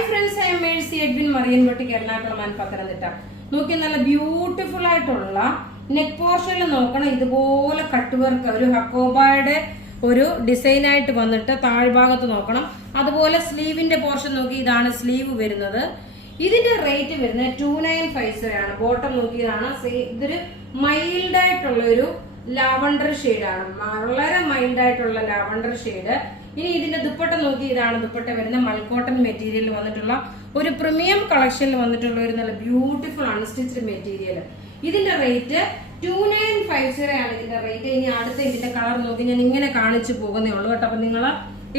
Hi friends, I M Mercy Edwin marine boutique Ernakulam Pathanamthitta. നോക്കി, നല്ല beautiful ആയിട്ടുള്ള നെക്ക് പോർഷനിൽ നോക്കണം. ഇതുപോലെ കട്ട് വർക്ക് ഒരു ഹക്കോബയുടെ ഒരു ഡിസൈൻ ആയിട്ട് വന്നിട്ട് താഴ്ഭാഗത്ത് നോക്കണം. അതുപോലെ സ്ലീവിന്റെ പോർഷൻ നോക്കി, ഇതാണ് സ്ലീവ് വരുന്നത്. ഇതിന്റെ റേറ്റ് വരുന്നത് 2950 ആണ്. ബോട്ടം നോക്കിയതാണ്. ഇതൊരു മൈൽഡ് ആയിട്ടുള്ള ഒരു ലാവണ്ടർ ഷെയ്ഡാണ്, വളരെ മൈൽഡ് ആയിട്ടുള്ള ലാവണ്ടർ ഷെയ്ഡ്. ഇനി ഇതിന്റെ ദുപ്പട്ട നോക്കി, ഇതാണ് ദുപ്പട്ട വരുന്ന മൽക്കോട്ടൺ മെറ്റീരിയൽ വന്നിട്ടുള്ള ഒരു പ്രീമിയം കളക്ഷനിൽ വന്നിട്ടുള്ള ഒരു നല്ല ബ്യൂട്ടിഫുൾ അൺസ്റ്റിച്ച്ഡ് മെറ്റീരിയൽ. ഇതിന്റെ റേറ്റ് 2950 ആണ് ഇതിന്റെ റേറ്റ്. ഇനി അടുത്ത ഇതിന്റെ കളർ നോക്കി ഞാൻ ഇങ്ങനെ കാണിച്ചു പോകുന്നേ ഉള്ളൂ കേട്ടോ. അപ്പൊ നിങ്ങൾ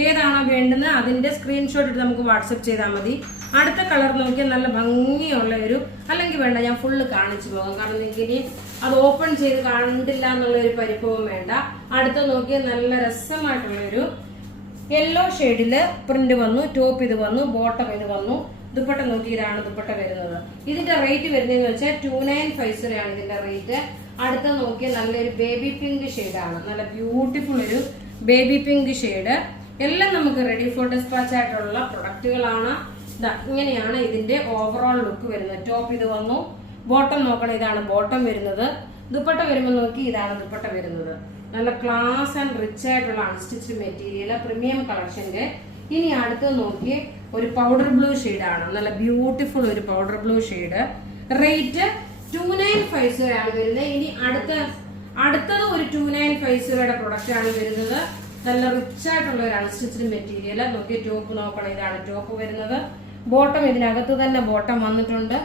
ഏതാണോ വേണ്ടുന്നത് അതിന്റെ സ്ക്രീൻഷോട്ട് എടുത്ത് നമുക്ക് വാട്സപ്പ് ചെയ്താൽ മതി. അടുത്ത കളർ നോക്കിയാൽ നല്ല ഭംഗിയുള്ള ഒരു, അല്ലെങ്കിൽ വേണ്ട ഞാൻ ഫുള്ള് കാണിച്ചു പോകാം, കാരണം നിങ്ങൾക്ക് ഇനി അത് ഓപ്പൺ ചെയ്ത് കണ്ടില്ല എന്നുള്ള ഒരു പരിഭവം വേണ്ട. അടുത്ത നോക്കിയാൽ നല്ല രസമായിട്ടുള്ള ഒരു യെല്ലോ ഷെയ്ഡില് പ്രിന്റ് വന്നു. ടോപ്പ് ഇത് വന്നു, ബോട്ടം ഇത് വന്നു. ദുപ്പട്ട നോക്കി, ഇതാണ് ദുപ്പട്ട വരുന്നത്. ഇതിന്റെ റേറ്റ് വരുന്നതെന്ന് വെച്ചാൽ 2950 ആണ് ഇതിന്റെ റേറ്റ്. അടുത്ത നോക്കിയാൽ നല്ലൊരു ബേബി പിങ്ക് ഷെയ്ഡാണ്, നല്ല ബ്യൂട്ടിഫുൾ ഒരു ബേബി പിങ്ക് ഷെയ്ഡ്. എല്ലാം നമുക്ക് റെഡി ഫോർ ഡിസ്പാച്ച് ആയിട്ടുള്ള പ്രൊഡക്റ്റുകളാണ്. ഇങ്ങനെയാണ് ഇതിന്റെ ഓവറോൾ ലുക്ക് വരുന്നത്. ടോപ്പ് ഇത് വന്നു, ബോട്ടം നോക്കണം, ഇതാണ് ബോട്ടം വരുന്നത്. ദുപ്പട്ട വരുമ്പോൾ നോക്കി, ഇതാണ് ദുപ്പട്ട വരുന്നത്. നല്ല ക്ലാസ് ആൻഡ് റിച്ച് ആയിട്ടുള്ള അൺസ്റ്റിച്ച് മെറ്റീരിയൽ, പ്രീമിയം കളക്ഷന്റെ. ഇനി അടുത്ത് നോക്കി, ഒരു പൗഡർ ബ്ലൂ ഷെയ്ഡാണ്, നല്ല ബ്യൂട്ടിഫുൾ ഒരു പൗഡർ ബ്ലൂ ഷെയ്ഡ്. റേറ്റ് 2950 ആണ് വരുന്നത്. ഇനി അടുത്തത് ഒരു 2950 പ്രൊഡക്റ്റ് ആണ് വരുന്നത്. നല്ല റിച്ച് ആയിട്ടുള്ള ഒരു അൺസ്റ്റിച്ച്ഡ് മെറ്റീരിയൽ. നോക്കി, ടോപ്പ് നോക്കണം, ഇതാണ് ടോപ്പ് വരുന്നത്. ബോട്ടം ഇതിനകത്ത് തന്നെ ബോട്ടം വന്നിട്ടുണ്ട്.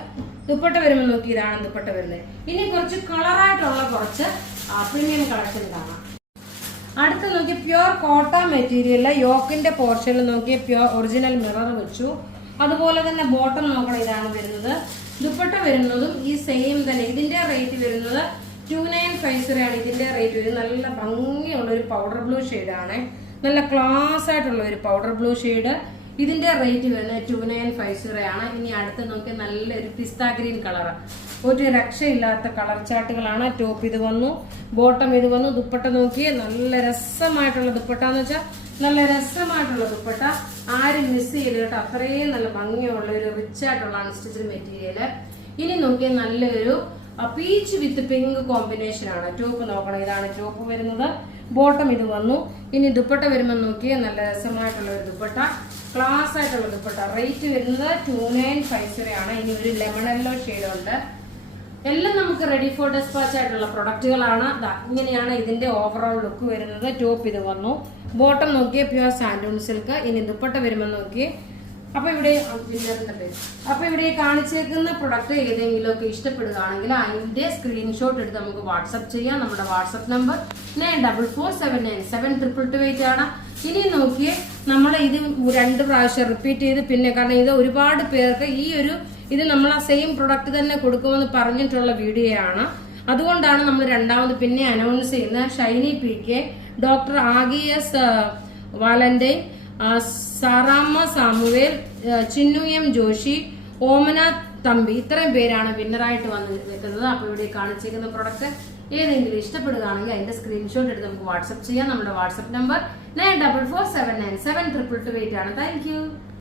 ദുപ്പട്ട വരുമ്പോൾ നോക്കി, ഇതാണ് ദുപ്പട്ട വരുന്നത്. ഇനി കുറച്ച് കളറായിട്ടുള്ള കുറച്ച് പ്രീമിയം കളക്ഷൻ കാണാം. അടുത്ത നോക്കി, പ്യുർ കോട്ട മെറ്റീരിയൽ. യോക്കിന്റെ പോർഷനിൽ നോക്കി പ്യുർ ഒറിജിനൽ മിറർ വെച്ചു. അതുപോലെ തന്നെ ബോട്ടം നോക്കണം, ഇതാണ് വരുന്നത്. ദുപ്പട്ട വരുന്നതും ഈ സെയിം തന്നെ. ഇതിന്റെ റേറ്റ് വരുന്നത് 2950 ആണ് ഇതിന്റെ റേറ്റ് വരുന്നത്. നല്ല ഭംഗിയുള്ള ഒരു പൗഡർ ബ്ലൂ ഷെയ്ഡാണ്, നല്ല ക്ലാസ് ആയിട്ടുള്ള ഒരു പൗഡർ ബ്ലൂ ഷെയ്ഡ്. ഇതിന്റെ റേറ്റ് വരുന്നത് 2950 ആണ്. ഇനി അടുത്ത് നോക്കി, നല്ലൊരു പിസ്ത ഗ്രീൻ കളർ, ഒരു രക്ഷയില്ലാത്ത കളർ ചാർട്ടുകളാണ്. ടോപ്പ് ഇത് വന്നു, ബോട്ടം ഇത് വന്നു. ദുപ്പട്ട നോക്കി, നല്ല രസമായിട്ടുള്ള ദുപ്പട്ട എന്ന് വെച്ചാൽ നല്ല രസമായിട്ടുള്ള ദുപ്പട്ട. ആരും മിസ് ചെയ്ത് കേട്ടോ, അത്രയും നല്ല ഭംഗിയുള്ള ഒരു റിച്ച് ആയിട്ടുള്ള അൺസ്റ്റിച്ച്ഡ് മെറ്റീരിയൽ. ഇനി നോക്കിയാൽ നല്ലൊരു പീച്ച് വിത്ത് പിങ്ക് കോമ്പിനേഷൻ ആണ്. ടോപ്പ് നോക്കണം, ഇതാണ് ടോപ്പ് വരുന്നത്. ബോട്ടം ഇത് വന്നു. ഇനി ദുപ്പട്ട വരുമ്പോൾ നോക്കിയാൽ നല്ല രസമായിട്ടുള്ള ഒരു ദുപ്പട്ട, ക്ലാസ് ആയിട്ടുള്ള ദുപ്പട്ട. റേറ്റ് വരുന്നത് 2950 ആണ്. ഇനി ഒരു ലെമൺ യെല്ലോ ഷെയ്ഡ് ഉണ്ട്. എല്ലാം നമുക്ക് റെഡി ഫോർ ഡിസ്പാച്ച് ആയിട്ടുള്ള പ്രൊഡക്റ്റുകളാണ്. ഇങ്ങനെയാണ് ഇതിന്റെ ഓവറോൾ ലുക്ക് വരുന്നത്. ടോപ്പ് ഇത് വന്നു, ബോട്ടം നോക്കിയ പ്യുർ സാൻഡൂൺ സിൽക്ക്. ഇനി ദുപ്പട്ട വരുമ്പോൾ നോക്കിയേ. അപ്പൊ ഇവിടെ കാണിച്ചേക്കുന്ന പ്രൊഡക്റ്റ് ഏതെങ്കിലും ഒക്കെ ഇഷ്ടപ്പെടുകയാണെങ്കിൽ അതിന്റെ സ്ക്രീൻഷോട്ട് എടുത്ത് നമുക്ക് വാട്സപ്പ് ചെയ്യാം. നമ്മുടെ വാട്സപ്പ് നമ്പർ 9447972228 ആണ്. ഇനി നോക്കിയേ, നമ്മളെ ഇത് 2 പ്രാവശ്യം റിപ്പീറ്റ് ചെയ്ത്, പിന്നെ കാരണം ഇത് ഒരുപാട് പേർക്ക് ഇത് നമ്മൾ ആ സെയിം പ്രൊഡക്റ്റ് തന്നെ കൊടുക്കുമെന്ന് പറഞ്ഞിട്ടുള്ള വീഡിയോ ആണ്. അതുകൊണ്ടാണ് നമ്മൾ രണ്ടാമത് പിന്നെ അനൗൺസ് ചെയ്യുന്ന Shiny PK, doctor Agius Valentine, Saramma Samuel, Chinnu M Joshy, Omana Thampi, ഇത്രയും പേരാണ് വിന്നറായിട്ട് വന്ന് നിൽക്കുന്നത്. അപ്പൊ ഇവിടെ കാണിച്ചിരിക്കുന്ന പ്രൊഡക്റ്റ് ഏതെങ്കിലും ഇഷ്ടപ്പെടുകയാണെങ്കിൽ അതിന്റെ സ്ക്രീൻഷോട്ട് എടുത്ത് നമുക്ക് വാട്സപ്പ് ചെയ്യാം. നമ്മുടെ വാട്സപ്പ് നമ്പർ 9447972228 ആണ്. Thank you.